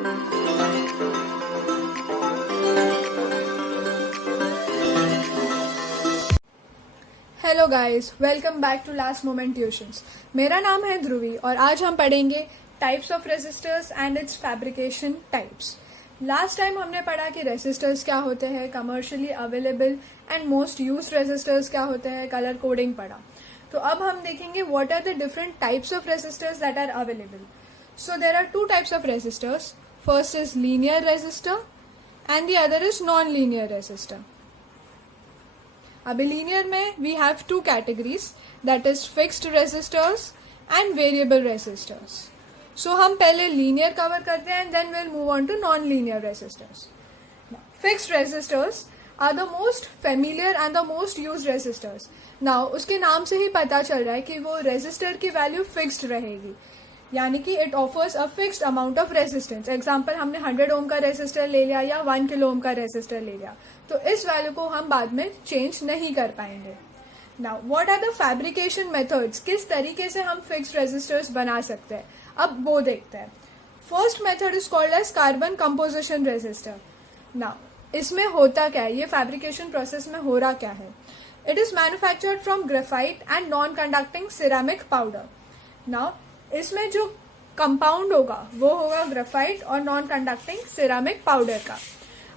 Hello guys, welcome back to last moment tuitions. मेरा नाम है ध्रुवी और आज हम पढ़ेंगे types of resistors and its fabrication types. Last time हमने पढ़ा कि रेसिस्टर्स क्या होते हैं, commercially available and most used resistors क्या होते हैं, कलर कोडिंग पढ़ा। तो अब हम देखेंगे what are the different types of resistors that are available. So there are two types of resistors. First is linear resistor and the other is non linear resistor. अभी linear में we have two categories, that is fixed resistors and variable resistors. So हम पहले linear cover करते हैं and then will move on to non linear resistors. Fixed resistors are the most familiar and the most used resistors. Now उसके नाम से ही पता चल रहा है कि वो रेसिस्टर की वैल्यू फिक्स्ड रहेगी, यानी कि it offers a fixed amount of resistance. Example, हमने 100 ओम का रेसिस्टर ले लिया या 1 किलो ओम का रेसिस्टर ले लिया, तो इस वैल्यू को हम बाद में चेंज नहीं कर पाएंगे। Now what are the fabrication methods, किस तरीके से हम फिक्स्ड रेसिस्टर्स बना सकते हैं, अब वो देखते हैं। First method is called as carbon composition resistor. Now इसमें होता क्या है, ये फैब्रिकेशन प्रोसेस में हो रहा क्या है। It is manufactured from graphite and non conducting ceramic powder. Now इसमें जो कंपाउंड होगा वो होगा ग्रेफाइट और नॉन कंडक्टिंग सिरेमिक पाउडर का।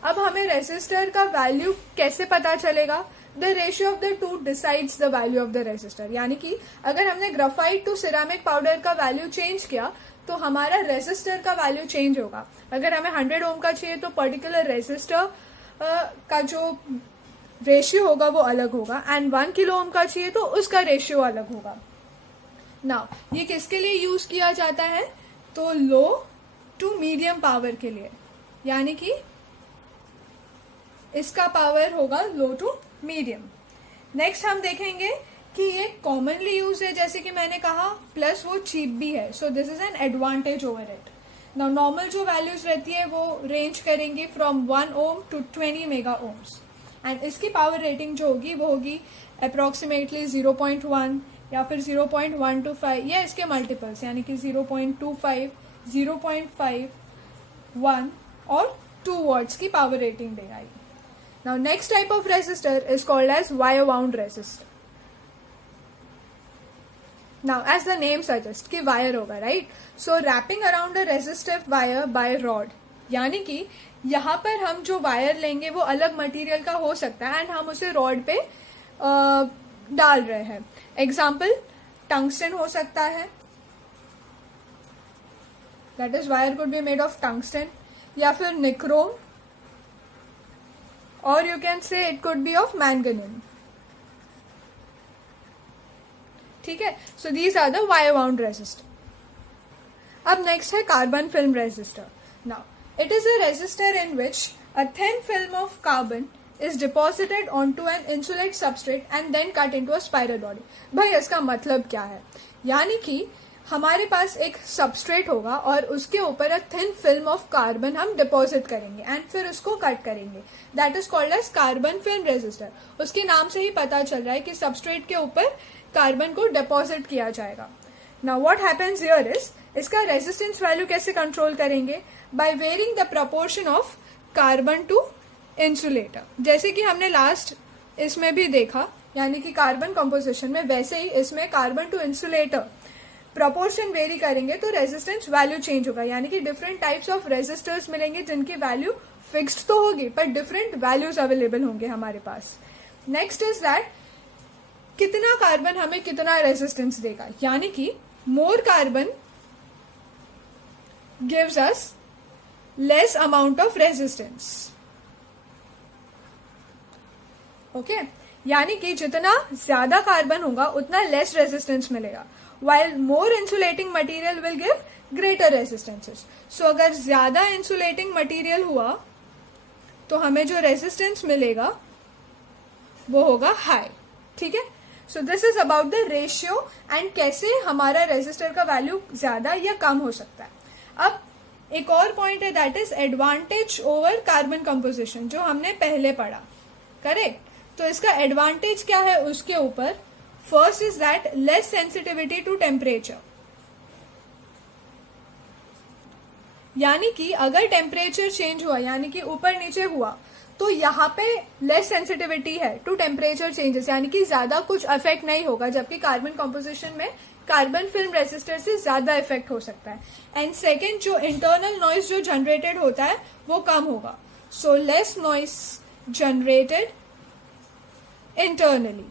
अब हमें रेसिस्टर का वैल्यू कैसे पता चलेगा, the ratio of the two decides the value of the resistor. यानी कि अगर हमने ग्रेफाइट टू सिरेमिक पाउडर का वैल्यू चेंज किया तो हमारा रेसिस्टर का वैल्यू चेंज होगा। अगर हमें 100 ओम का चाहिए तो पर्टिकुलर रेसिस्टर का जो रेशियो होगा वो अलग होगा, एंड 1 किलो ओम का चाहिए तो उसका रेशियो अलग होगा। नाउ ये किसके लिए यूज किया जाता है, तो लो टू मीडियम पावर के लिए, यानी कि इसका पावर होगा लो टू मीडियम। नेक्स्ट हम देखेंगे कि ये कॉमनली यूज है, जैसे कि मैंने कहा, प्लस वो चीप भी है। So this is an advantage over it. Now normal जो वैल्यूज रहती है वो रेंज करेंगे from 1 ohm to 20 mega ohms, and इसकी पावर रेटिंग जो होगी वो होगी अप्रोक्सीमेटली 0.1 या फिर 0.125 या इसके मल्टीपल्स, यानी कि 0.25, 0.5, 1 और 2 वॉट्स की पावर रेटिंग देगा। Now next type of resistor is called as wire wound resistor. Now as the name suggests कि wire होगा, right? So wrapping around a resistive wire by rod, यानी कि यहाँ पर हम जो वायर लेंगे वो अलग मटेरियल का हो सकता है एंड हम उसे रॉड पे डाल रहे हैं। एग्जाम्पल, टंगस्टन हो सकता है, that is wire could be made of tungsten, या फिर निक्रोम, और you can say it could be of manganese. ठीक है, so these are the wire wound resistor. अब नेक्स्ट है carbon film resistor. Now it is a resistor in which a thin film of carbon is deposited onto an insulate substrate and then cut into a spiral body। भाई इसका मतलब क्या है, यानी कि हमारे पास एक सबस्ट्रेट होगा और उसके ऊपर a thin film of carbon हम डिपॉजिट करेंगे एंड फिर उसको कट करेंगे। That is called as carbon film resistor. उसके नाम से ही पता चल रहा है कि सबस्ट्रेट के ऊपर कार्बन को डिपॉजिट किया जाएगा। Now what happens here is, इसका रेजिस्टेंस वैल्यू कैसे कंट्रोल करेंगे, by varying the proportion of carbon to insulator. जैसे कि हमने लास्ट इसमें भी देखा, यानी कि कार्बन कंपोजिशन में, वैसे ही इसमें carbon to insulator proportion vary करेंगे तो रेजिस्टेंस वैल्यू चेंज होगा। यानी कि डिफरेंट टाइप्स ऑफ रेजिस्टर्स मिलेंगे जिनकी वैल्यू फिक्स्ड तो होगी पर डिफरेंट वैल्यूज अवेलेबल होंगे हमारे पास। नेक्स्ट इज दैट कितना कार्बन हमें कितना रेजिस्टेंस देगा, यानी कि more carbon gives us less amount of resistance. Okay, यानी कि जितना ज्यादा कार्बन होगा उतना लेस रेजिस्टेंस मिलेगा, while more insulating material will give greater resistances। So अगर ज्यादा insulating material हुआ तो हमें जो रेजिस्टेंस मिलेगा वो होगा हाई। ठीक है, so this is about the ratio and कैसे हमारा रेजिस्टर का वैल्यू ज्यादा या कम हो सकता है। अब एक और पॉइंट है, that is advantage over carbon composition, जो हमने पहले पढ़ा। करेक्ट, तो इसका एडवांटेज क्या है उसके ऊपर, first is that less sensitivity to temperature. यानी कि अगर टेम्परेचर चेंज हुआ यानी कि ऊपर नीचे हुआ तो यहाँ पे लेस सेंसिटिविटी है टू टेम्परेचर चेंजेस, यानी कि ज्यादा कुछ अफेक्ट नहीं होगा, जबकि कार्बन कॉम्पोजिशन में कार्बन फिल्म रेसिस्टर से ज्यादा इफेक्ट हो सकता है। एंड सेकेंड, जो इंटरनल नॉइज जो जनरेटेड होता है वो कम होगा, so less noise generated internally.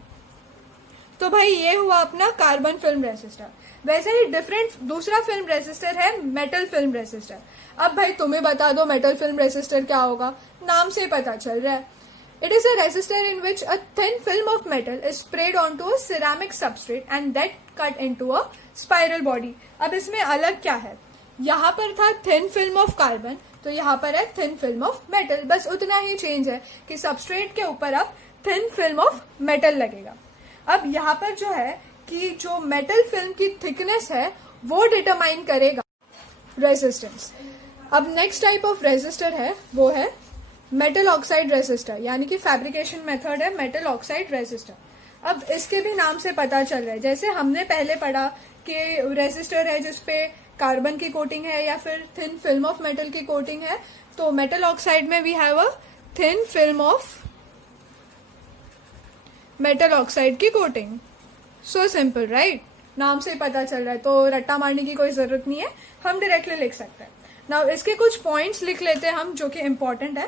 तो भाई ये हुआ अपना कार्बन फिल्म रेसिस्टर। वैसे ही डिफरेंट दूसरा फिल्म रेसिस्टर है मेटल फिल्म रेसिस्टर। अब भाई तुम्हें बता दो मेटल फिल्म रेसिस्टर क्या होगा, नाम से पता चल रहा है। It is a resistor in which a thin film of metal is spread on to a ceramic substrate and that cut into a spiral body. अब इसमें अलग क्या है, यहाँ पर था थिन फिल्म ऑफ कार्बन, तो यहाँ पर है थिन फिल्म ऑफ मेटल। बस उतना ही चेंज है कि सबस्ट्रेट के ऊपर अब थिन फिल्म ऑफ मेटल लगेगा। अब यहाँ पर जो है कि जो मेटल फिल्म की थिकनेस है वो डिटरमाइन करेगा रेजिस्टेंस। अब नेक्स्ट टाइप ऑफ रेजिस्टर है वो है मेटल ऑक्साइड रेजिस्टर, यानी कि फैब्रिकेशन मेथड है मेटल ऑक्साइड रेजिस्टर। अब इसके भी नाम से पता चल रहा है, जैसे हमने पहले पढ़ा कि रेजिस्टर है जिसपे कार्बन की कोटिंग है या फिर थिन फिल्म ऑफ मेटल की कोटिंग है, तो मेटल ऑक्साइड में we have a thin film of metal oxide की कोटिंग। सो सिंपल राइट, नाम से पता चल रहा है, तो रट्टा मारने की कोई जरूरत नहीं है, हम डायरेक्टली लिख सकते हैं। नाउ इसके कुछ पॉइंट्स लिख लेते हैं हम जो कि इंपॉर्टेंट है।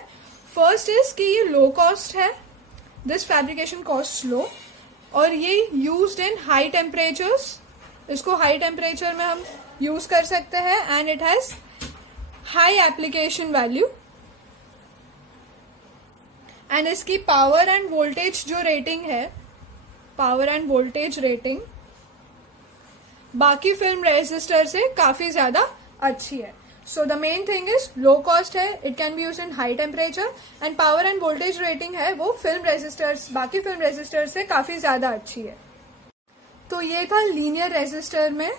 फर्स्ट इज कि ये लो कॉस्ट है, दिस फैब्रिकेशन कॉस्ट लो, और ये यूज्ड इन हाई टेम्परेचर्स, इसको हाई टेम्परेचर में हम यूज कर सकते हैं, and it has high application value. And इसकी पावर एंड वोल्टेज जो रेटिंग है, पावर एंड वोल्टेज रेटिंग बाकी फिल्म रेजिस्टर से काफी ज्यादा अच्छी है। So the main thing is low cost है, it can be use in high temperature, and power and voltage rating है वो फिल्म रेजिस्टर्स बाकी फिल्म रेजिस्टर से काफी ज्यादा अच्छी है। तो ये था लीनियर रेजिस्टर में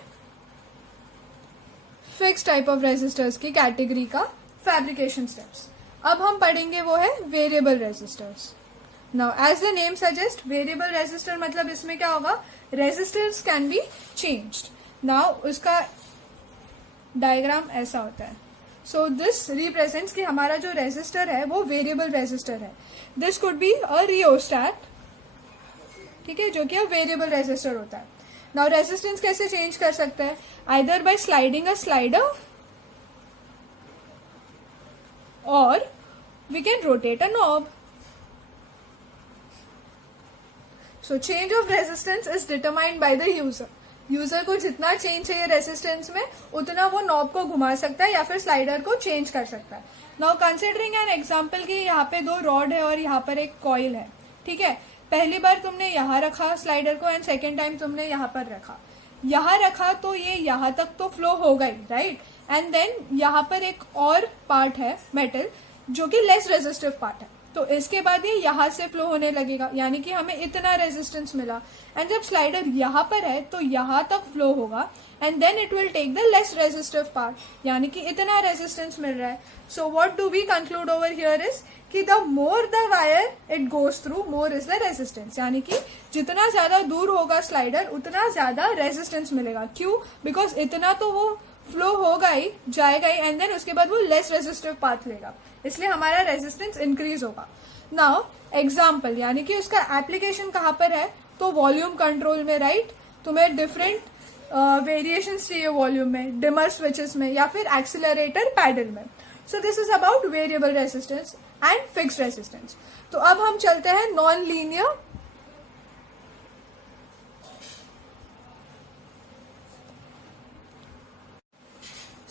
फिक्स टाइप ऑफ रेजिस्टर्स की कैटेगरी का फैब्रिकेशन स्टेप्स। अब हम पढ़ेंगे वो है variable resistors. Now as the name suggest, variable resistor मतलब इसमें क्या होगा, resistors can be changed. Now उसका डायग्राम ऐसा होता है। सो दिस रिप्रेजेंट्स कि हमारा जो रेजिस्टर है वो वेरिएबल रेजिस्टर है। This could be a rheostat, ठीक है, जो कि अब वेरिएबल रेजिस्टर होता है। नाउ रेजिस्टेंस कैसे चेंज कर सकते हैं, either by sliding a slider or we can rotate a knob. So change of resistance is determined by the user. User को जितना चेंज चाहिए रेजिस्टेंस में उतना वो नॉब को घुमा सकता है या फिर स्लाइडर को चेंज कर सकता है। नाउ कंसिडरिंग एन एग्जांपल कि यहाँ पे दो रॉड है और यहाँ पर एक कॉइल है, ठीक है। पहली बार तुमने यहाँ रखा स्लाइडर को एंड सेकेंड टाइम तुमने यहाँ पर रखा, यहाँ रखा तो ये यहाँ तक तो फ्लो होगा ही, राइट। एंड देन यहाँ पर एक और पार्ट है मेटल जो कि लेस रेजिस्टिव पार्ट है, तो इसके बाद ये यहाँ से फ्लो होने लगेगा, यानी कि हमें इतना रेजिस्टेंस मिला। एंड जब स्लाइडर यहाँ पर है तो यहाँ तक फ्लो होगा and then it will take the less resistive part, यानी कि इतना रेजिस्टेंस मिल रहा है। So what do we conclude over here is कि the more the wire it goes through more is the resistance, यानी कि जितना ज्यादा दूर होगा स्लाइडर उतना ज्यादा रेजिस्टेंस मिलेगा। क्यों, बिकॉज इतना तो वो फ्लो होगा ही, जाएगा ही, एंड देन उसके बाद वो लेस रेजिस्टिव पाथ लेगा, इसलिए हमारा रेजिस्टेंस इंक्रीज होगा। नाउ एग्जाम्पल, यानी कि उसका एप्लीकेशन कहाँ पर है, तो वॉल्यूम कंट्रोल में, राइट। तुम्हें डिफरेंट वेरिएशन चाहिए वॉल्यूम में, डिमर स्विचेस में या फिर एक्सीलरेटर पैडल में। So this is about variable resistance and fixed resistance. तो अब हम चलते हैं नॉन लीनियर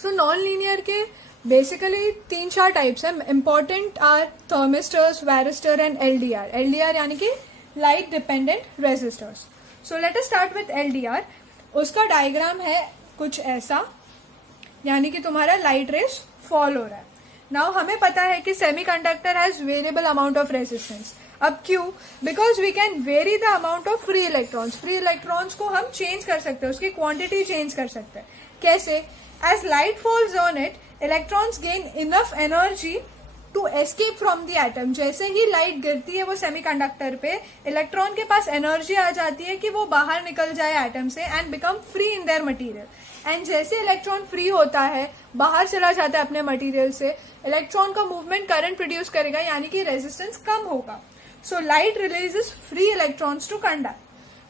नॉन लीनियर के बेसिकली 3-4 टाइप्स हैं। Important are thermistors, varistor and LDR. LDR यानी कि light dependent resistors. So let us start with LDR. उसका डायग्राम है कुछ ऐसा, यानी कि तुम्हारा लाइट रेस फॉल हो रहा है। नाउ हमें पता है कि semiconductor has variable amount of resistance. अब क्यों, because we can vary the amount of free electrons. Free electrons को हम चेंज कर सकते हैं, उसकी क्वांटिटी चेंज कर सकते हैं। कैसे, as light falls on it, electrons gain enough energy to escape from the atom। जैसे ही लाइट गिरती है वो सेमीकंडक्टर पे, इलेक्ट्रॉन के पास एनर्जी आ जाती है कि वो बाहर निकल जाए एटम से and become free in their material. And जैसे इलेक्ट्रॉन फ्री होता है, बाहर चला जाता है अपने मटेरियल से, इलेक्ट्रॉन का मूवमेंट करंट प्रोड्यूस करेगा, यानी कि रेजिस्टेंस कम होगा. So light releases free electrons to conduct.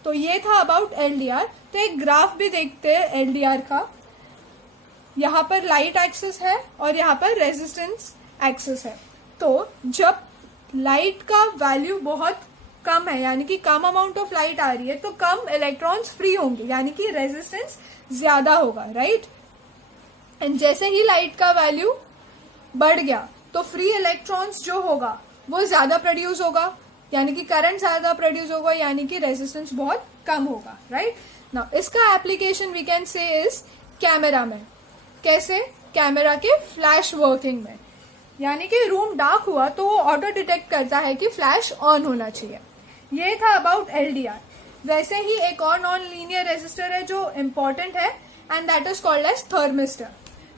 तो ये था अबाउट एलडीआर. तो एक ग्राफ भी देखते हैं एलडीआर का. यहाँ पर लाइट एक्सिस है और यहाँ पर रेजिस्टेंस एक्सिस है. तो जब लाइट का वैल्यू बहुत कम है, यानी कि कम अमाउंट ऑफ लाइट आ रही है, तो कम इलेक्ट्रॉन्स फ्री होंगे, यानी कि रेजिस्टेंस ज्यादा होगा, राइट. एंड जैसे ही लाइट का वैल्यू बढ़ गया तो फ्री इलेक्ट्रॉन्स जो होगा वो ज्यादा प्रोड्यूस होगा, यानी कि करंट ज्यादा प्रोड्यूस होगा, यानी कि रेजिस्टेंस बहुत कम होगा, राइट. नाउ इसका application we can say is camera में. कैसे? कैमरा के फ्लैश वर्किंग में. यानी कि रूम डार्क हुआ तो वो ऑटो डिटेक्ट करता है कि फ्लैश ऑन होना चाहिए. ये था अबाउट एलडीआर. वैसे ही एक और नॉन लीनियर रेजिस्टर है जो इम्पोर्टेंट है, and that is called as thermistor.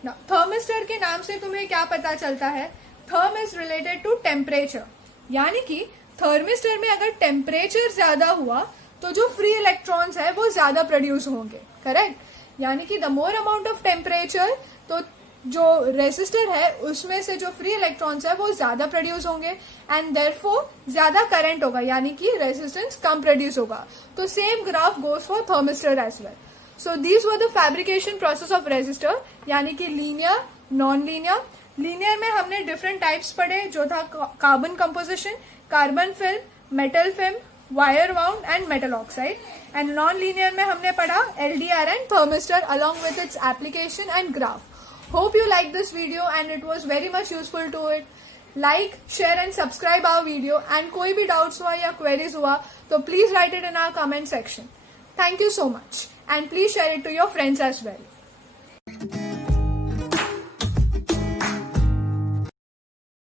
Thermistor के नाम से तुम्हें क्या पता चलता है? Therm is related to temperature. यानी कि थर्मिस्टर में अगर टेम्परेचर ज्यादा हुआ तो जो फ्री इलेक्ट्रॉन्स है वो ज्यादा प्रोड्यूस होंगे, करेक्ट. यानी कि the more amount of temperature, तो जो रेसिस्टर है उसमें से जो फ्री इलेक्ट्रॉन्स है वो ज्यादा प्रोड्यूस होंगे, एंड देयरफॉर ज्यादा करंट होगा, यानी कि रेजिस्टेंस कम प्रोड्यूस होगा. तो same graph goes for thermistor as well. So these were the fabrication process of resistor, यानी कि लीनियर, नॉन लीनियर. लीनियर में हमने डिफरेंट टाइप्स पढ़े, जो था carbon composition, carbon film, metal film, wire wound and metal oxide. And non linear में हमने पढ़ा LDR and thermistor along with its application and graph. Hope you liked this video and it was very much useful to it. Like, share and subscribe our video, and कोई भी doubts हुआ या queries हुआ तो please write it in our comment section. Thank you so much, and please share it to your friends as well.